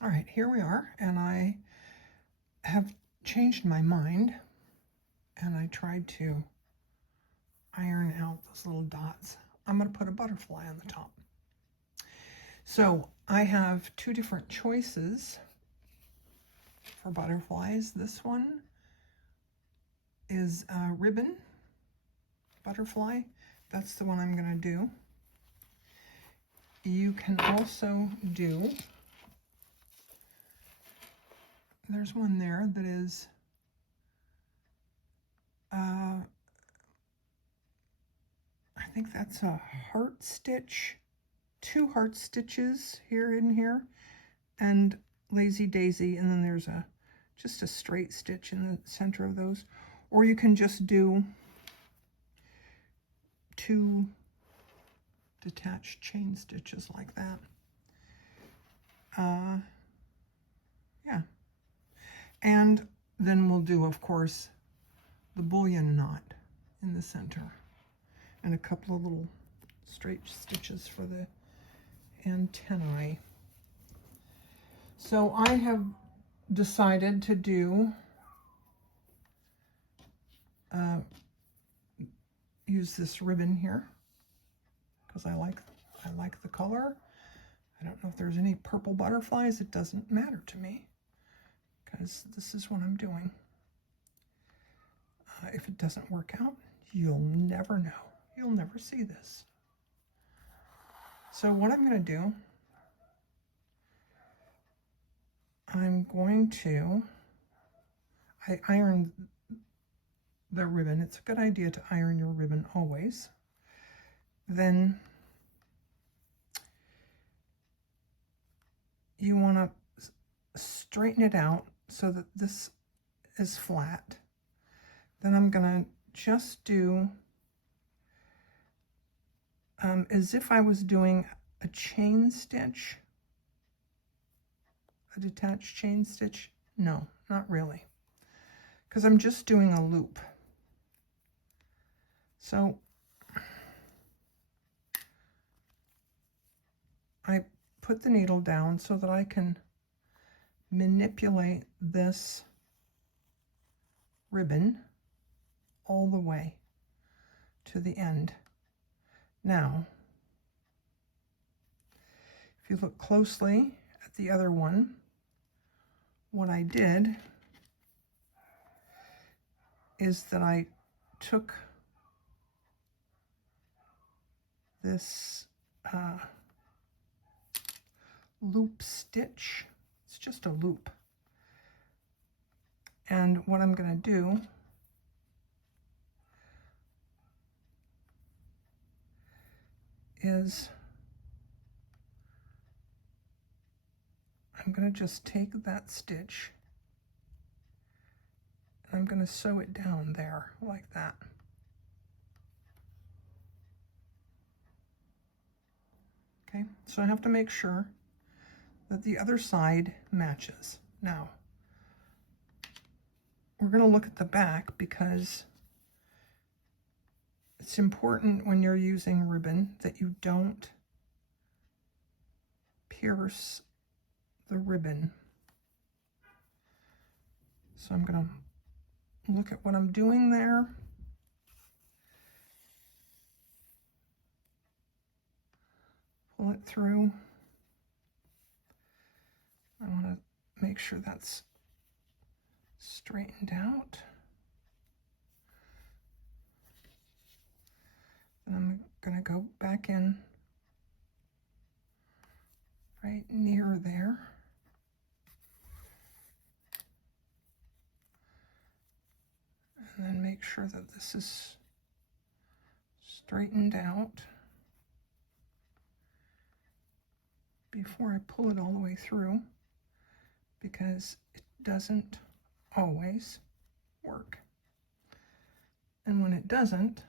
All right, here we are, and I have changed my mind, and I tried to iron out those little dots. I'm going to put a butterfly on the top. So I have two different choices for butterflies. This one is a ribbon butterfly. That's the one I'm going to do. You can also do, there's one there that is I think that's a heart stitch, 2 heart stitches here in here, and lazy daisy, and then there's just a straight stitch in the center of those. Or you can just do 2 detached chain stitches like that. Yeah. And then we'll do, of course, the bullion knot in the center, and a couple of little straight stitches for the antennae. So I have decided to do use this ribbon here because I like the color. I don't know if there's any purple butterflies. It doesn't matter to me because this is what I'm doing. If it doesn't work out, you'll never know. You'll never see this. So what I'm going to do, I ironed the ribbon. It's a good idea to iron your ribbon always. Then you want to straighten it out so that this is flat. Then I'm going to just do as if I was doing a chain stitch, a detached chain stitch. No, not really, because I'm just doing a loop. So I put the needle down so that I can manipulate this ribbon all the way to the end. Now, if you look closely at the other one, what I did is that I took this loop stitch. It's just a loop. And what I'm going to do is I'm going to just take that stitch and I'm going to sew it down there like that. Okay, so I have to make sure that the other side matches. Now, we're going to look at the back because it's important when you're using ribbon that you don't pierce the ribbon. So I'm going to look at what I'm doing there. Pull it through. I want to make sure that's straightened out. Then I'm going to go back in right near there. And then make sure that this is straightened out before I pull it all the way through, because it doesn't always work. And when it doesn't,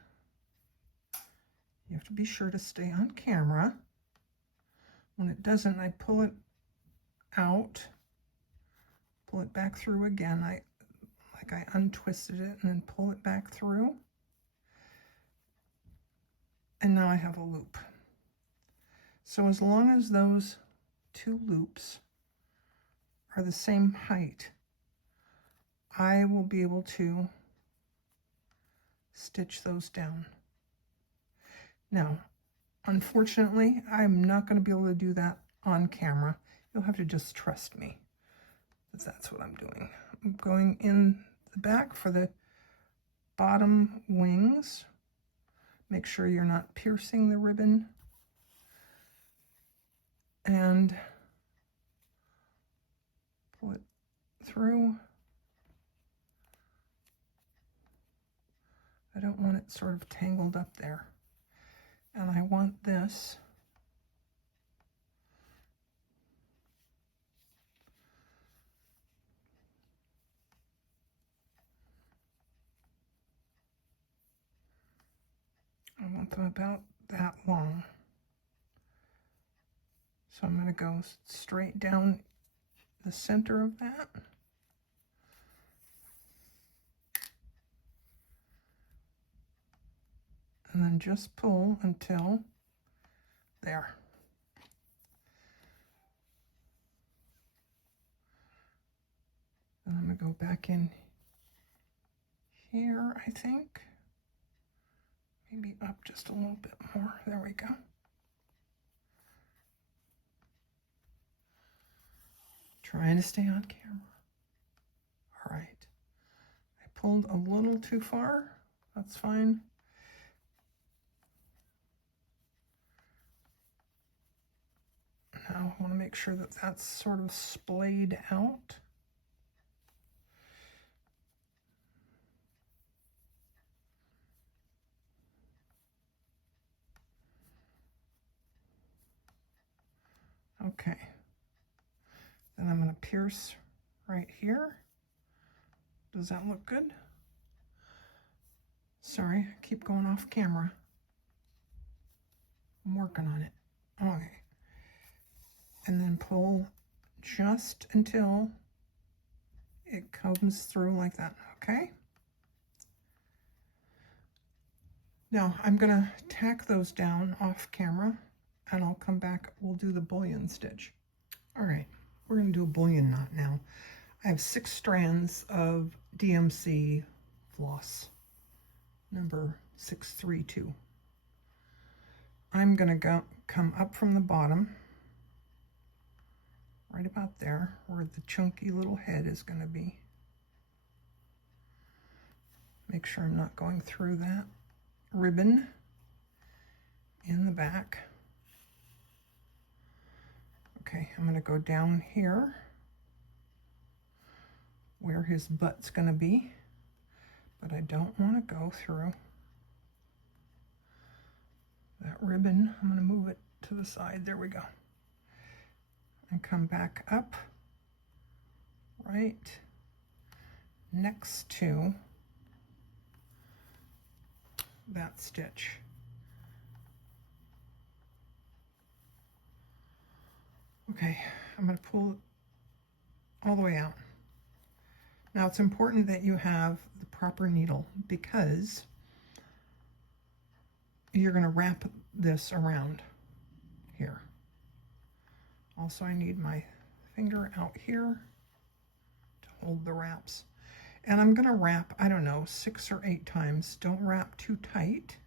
you have to be sure to stay on camera. When it doesn't, I pull it out, pull it back through again. I untwisted it and then pull it back through. And now I have a loop. So as long as those 2 loops are the same height, I will be able to stitch those down. Now, unfortunately, I'm not going to be able to do that on camera. You'll have to just trust me that that's what I'm doing. I'm going in the back for the bottom wings. Make sure you're not piercing the ribbon. And pull it through. I don't want it sort of tangled up there. And I want this I want them about that long. So I'm going to go straight down the center of that. And then just pull until there. And I'm going to go back in here, I think. Maybe up just a little bit more. There we go. Trying to stay on camera. All right. I pulled a little too far. That's fine. Now I want to make sure that that's sort of splayed out. Okay. Then I'm going to pierce right here. Does that look good? Sorry, I keep going off camera. I'm working on it. Okay. And then pull just until it comes through like that, okay? Now I'm going to tack those down off camera and I'll come back, we'll do the bullion stitch. All right, we're going to do a bullion knot now. I have 6 strands of DMC floss, number 632. I'm going to come up from the bottom, right about there, where the chunky little head is going to be. Make sure I'm not going through that ribbon in the back. Okay, I'm going to go down here where his butt's going to be, but I don't want to go through that ribbon. I'm going to move it to the side. There we go. And come back up right next to that stitch. Okay, I'm going to pull it all the way out. Now it's important that you have the proper needle because you're going to wrap this around here. Also, I need my finger out here to hold the wraps. And I'm going to wrap, I don't know, 6 or 8 times. Don't wrap too tight.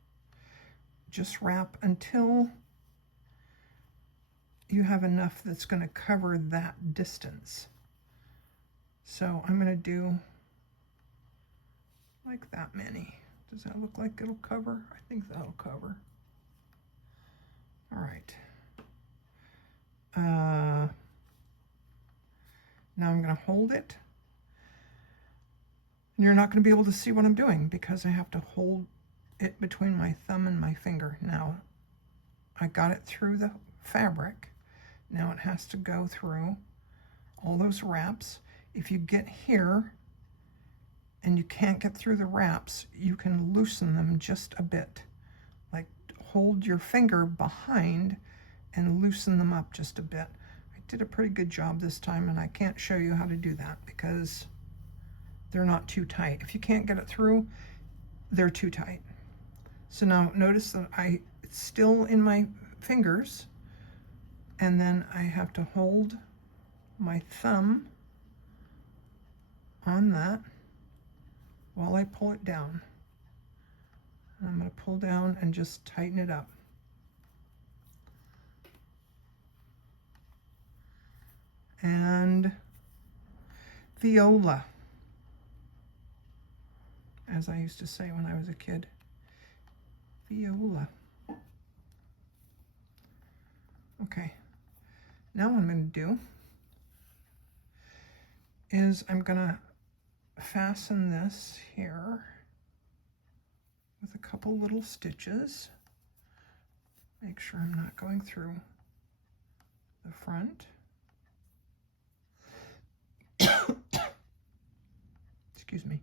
Just wrap until you have enough that's going to cover that distance. So I'm going to do like that many. Does that look like it'll cover? I think that'll cover. All right. Now I'm going to hold it. And you're not going to be able to see what I'm doing because I have to hold it between my thumb and my finger. Now, I got it through the fabric. Now it has to go through all those wraps. If you get here and you can't get through the wraps, you can loosen them just a bit. Like hold your finger behind and loosen them up just a bit. I did a pretty good job this time, and I can't show you how to do that because they're not too tight. If you can't get it through, they're too tight. So now notice that it's still in my fingers, and then I have to hold my thumb on that while I pull it down. And I'm going to pull down and just tighten it up. And viola, as I used to say when I was a kid. Viola. Okay, now what I'm going to do is I'm going to fasten this here with a couple little stitches. Make sure I'm not going through the front. Excuse me.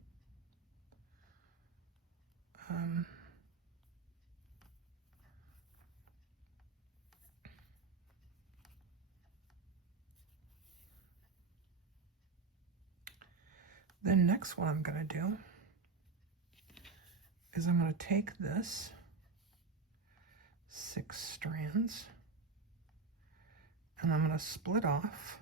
Then next what I'm going to do is I'm going to take this 6 strands and I'm going to split off,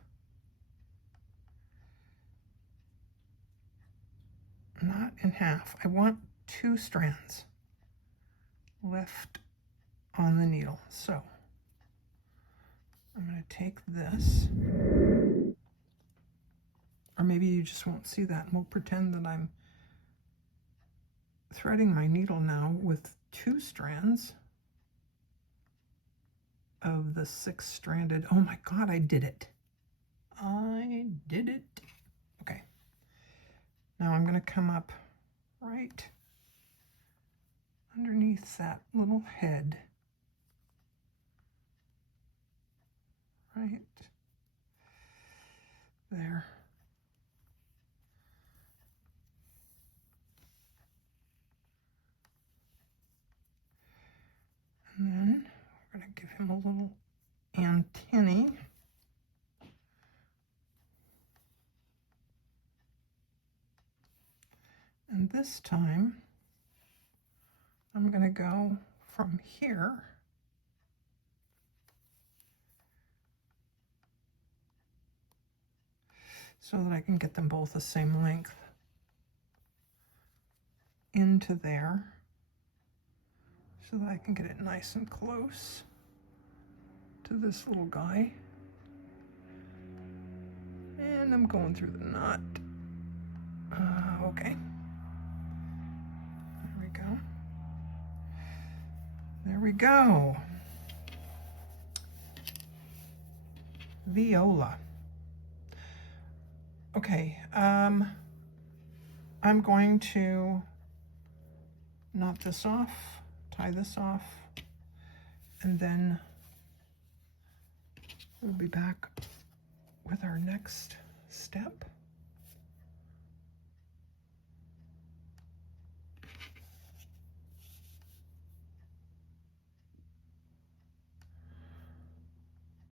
not in half. I want 2 strands left on the needle. So I'm going to take this, or maybe you just won't see that, and we'll pretend that I'm threading my needle now with 2 strands of the 6-stranded. Oh my God, I did it. I did it. Okay. Now I'm going to come up right underneath that little head. Right there. And then we're going to give him a little antennae. And this time, I'm going to go from here so that I can get them both the same length into there, so that I can get it nice and close to this little guy. And I'm going through the knot. Okay. There we go. There we go. Viola. Okay, I'm going to knot this off, tie this off, and then we'll be back with our next step.